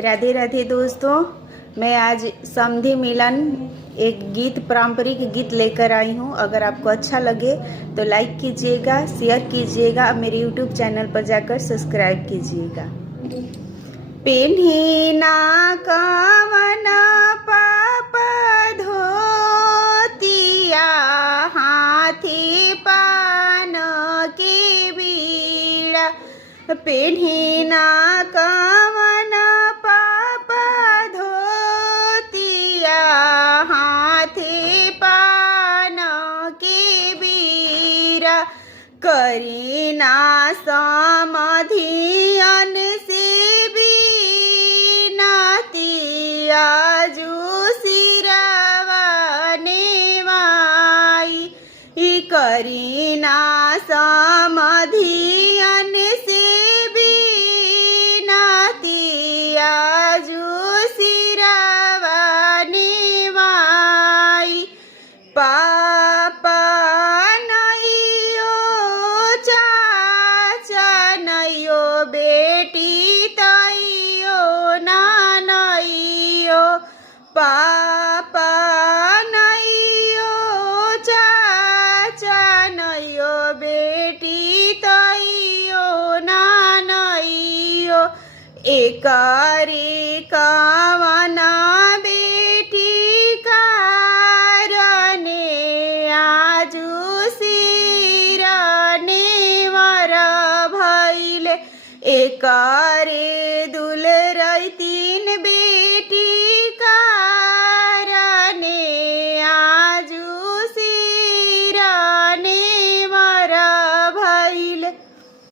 राधे राधे दोस्तों, मैं आज समधी मिलन एक गीत, पारंपरिक गीत लेकर आई हूँ। अगर आपको अच्छा लगे तो लाइक कीजिएगा, शेयर कीजिएगा, मेरे यूट्यूब चैनल पर जाकर सब्सक्राइब कीजिएगा। पेन्हीना कवन पाप धोतिया, हाथी पान के बीड़ा। पेन्हीना कवन पाप धोतिया, हाथी पान के बीड़ा। करीना समधियन से आजू सिरवा नेवाई। करीना समधियन से बीनाती, आजू सिरवा नेवाई। पापा नैयो चाचा नैयो, बेटी तैयो ना नैयो। पापा नैयो चाचा नैयो, बेटी तैयो ना नैयो। एकरे कवन बेटी कारणे, आजू सिरने वर भैले। एकरे दुलरई तीन बे